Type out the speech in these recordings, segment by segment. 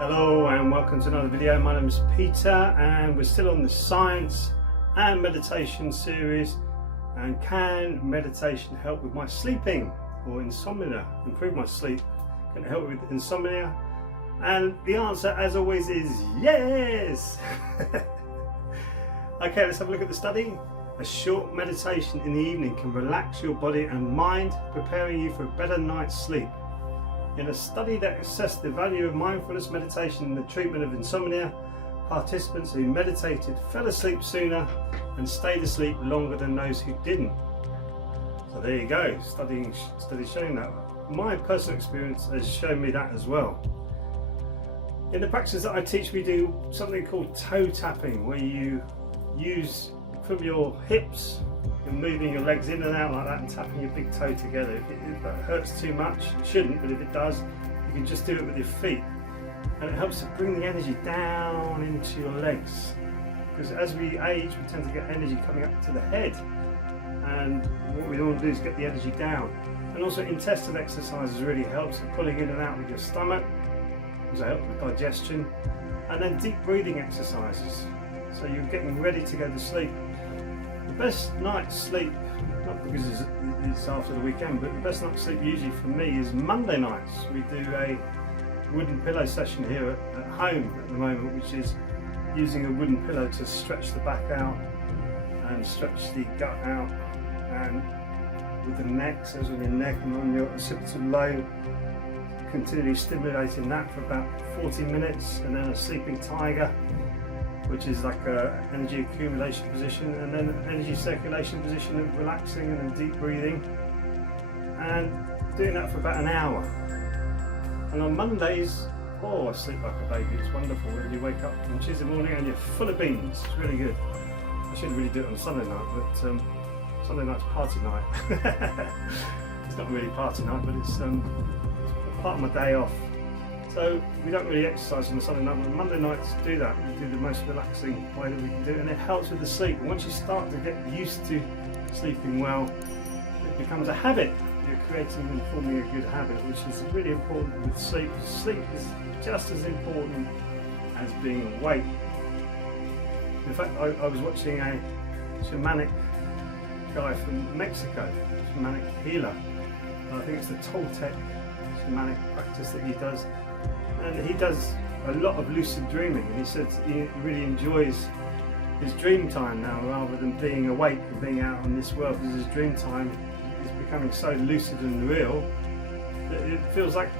Hello and welcome to another video. My name is Peter and we're still on the science and meditation series. And can meditation help with my sleeping or insomnia? Improve my sleep? Can it help with insomnia? And the answer, as always, is yes! Okay, let's have a look at the study. A short meditation in the evening can relax your body and mind, preparing you for a better night's sleep. In a study that assessed the value of mindfulness meditation in the treatment of insomnia, participants who meditated fell asleep sooner and stayed asleep longer than those who didn't. So there you go, study showing that. My personal experience has shown me that as well. In the practice that I teach, we do something called toe tapping, where you use from your hips, you're moving your legs in and out like that and tapping your big toe together. If that hurts too much, it shouldn't, but if it does, you can just do it with your feet. And it helps to bring the energy down into your legs. Because as we age, we tend to get energy coming up to the head. And what we want to do is get the energy down. And also intestinal exercises really helps with pulling in and out with your stomach. Also helps with digestion. And then deep breathing exercises. So you're getting ready to go to sleep. The best night's sleep, not because it's after the weekend, but the best night's sleep usually for me is Monday nights. We do a wooden pillow session here at home at the moment, which is using a wooden pillow to stretch the back out and stretch the gut out, and with the neck, so on your neck and on your occipital lobe, continually stimulating that for about 40 minutes, and then a sleeping tiger, which is like a energy accumulation position, and then an energy circulation position of relaxing and then deep breathing, and doing that for about an hour. And on Mondays, oh, I sleep like a baby. It's wonderful. When you wake up on Tuesday morning and you're full of beans. It's really good. I shouldn't really do it on Sunday night, but Sunday night's party night. It's not really party night, but it's part of my day off. So we don't really exercise on the Sunday night, but on Monday nights do that. We do the most relaxing way that we can do it, and it helps with the sleep. And once you start to get used to sleeping well, it becomes a habit. You're creating and forming a good habit, which is really important with sleep. Sleep is just as important as being awake. In fact, I was watching a shamanic guy from Mexico, shamanic healer. I think it's the Toltec shamanic practice that he does. And he does a lot of lucid dreaming, and he says he really enjoys his dream time now rather than being awake and being out on this world, because his dream time is becoming so lucid and real that it feels like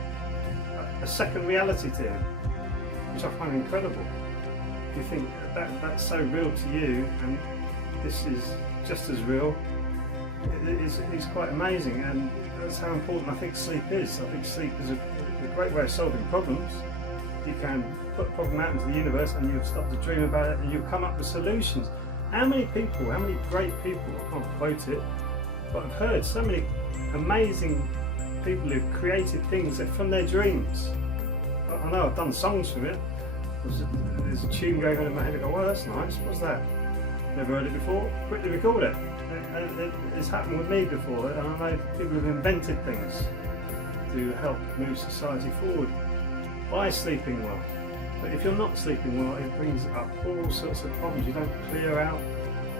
a second reality to him, which I find incredible. You think that's so real to you, and this is just as real. It's quite amazing, and that's how important I think sleep is. I think sleep is a great way of solving problems. You can put a problem out into the universe and you'll start to dream about it and you'll come up with solutions. How many people, how many great people, I can't quote it, but I've heard so many amazing people who've created things that from their dreams. I know I've done songs from it. There's a tune going on in my head. I go, well, that's nice. What's that? Never heard it before. Quickly record it. It's happened with me before, and I know people have invented things to help move society forward by sleeping well. But if you're not sleeping well, it brings up all sorts of problems. You don't clear out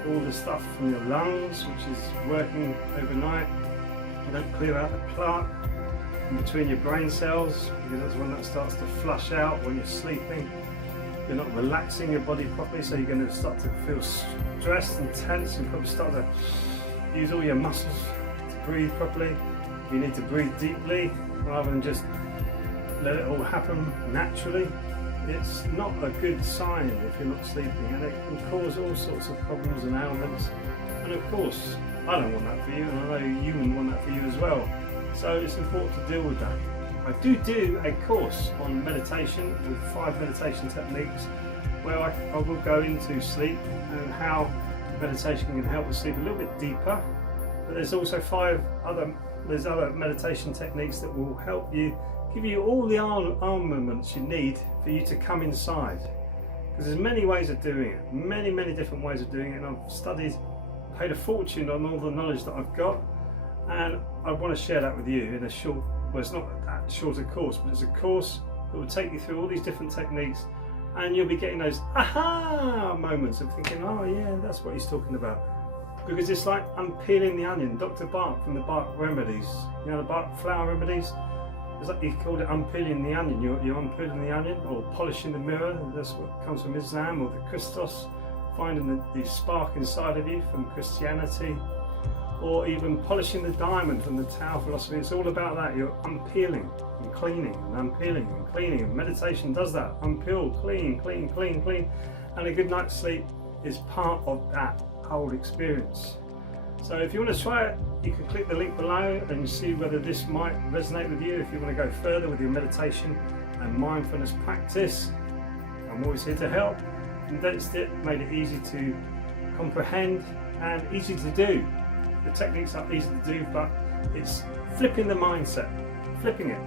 all the stuff from your lungs, which is working overnight. You don't clear out the plaque in between your brain cells, because that's when that starts to flush out when you're sleeping. You're not relaxing your body properly, so you're going to start to feel stressed and tense, and probably start to use all your muscles to breathe properly. You need to breathe deeply rather than just let it all happen naturally. It's not a good sign if you're not sleeping, and it can cause all sorts of problems and ailments. And of course, I don't want that for you, and I know you wouldn't want that for you as well. So it's important to deal with that. I do a course on meditation with 5 meditation techniques, where I will go into sleep and how meditation can help with sleep a little bit deeper. But there's also 5 other meditation techniques that will help you, give you all the armaments you need for you to come inside. Because there's many ways of doing it, many different ways of doing it, and I've studied, paid a fortune on all the knowledge that I've got, and I want to share that with you in a short, well, it's not that short a course, but it's a course It will take you through all these different techniques, and you'll be getting those aha moments of thinking, oh yeah, that's what he's talking about. Because it's like unpeeling the onion. Dr. Bach from the Bach remedies, you know, the Bach flower remedies, it's like he called it unpeeling the onion. You're unpeeling the onion, or polishing the mirror. That's what comes from Islam, or the Christos, finding the spark inside of you from Christianity, or even polishing the diamond from the Tao philosophy. It's all about that. You're unpeeling and cleaning and unpeeling and cleaning, and meditation does that. Unpeel, clean, clean, clean, clean. And a good night's sleep is part of that whole experience. So if you want to try it, you can click the link below and see whether this might resonate with you. If you want to go further with your meditation and mindfulness practice, I'm always here to help. Condensed it, made it easy to comprehend and easy to do. The techniques are easy to do, but it's flipping the mindset, flipping it,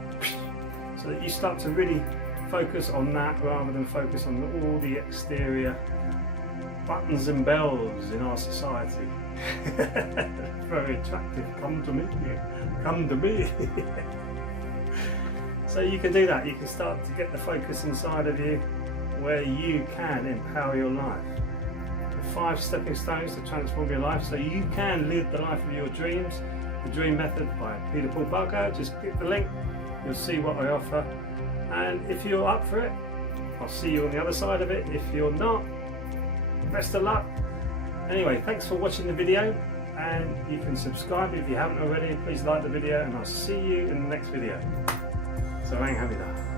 so that you start to really focus on that rather than focus on all the exterior buttons and bells in our society. Very attractive. Come to me, come to me. So you can do that. You can start to get the focus inside of you where you can empower your life. The 5 stepping stones to transform your life so you can live the life of your dreams. The Dream Method by Peter Paul Barker. Just click the link, you'll see what I offer, and if you're up for it, I'll see you on the other side of it. If you're not, best of luck. Anyway, thanks for watching the video, and you can subscribe if you haven't already. Please like the video, and I'll see you in the next video. So, Hamida.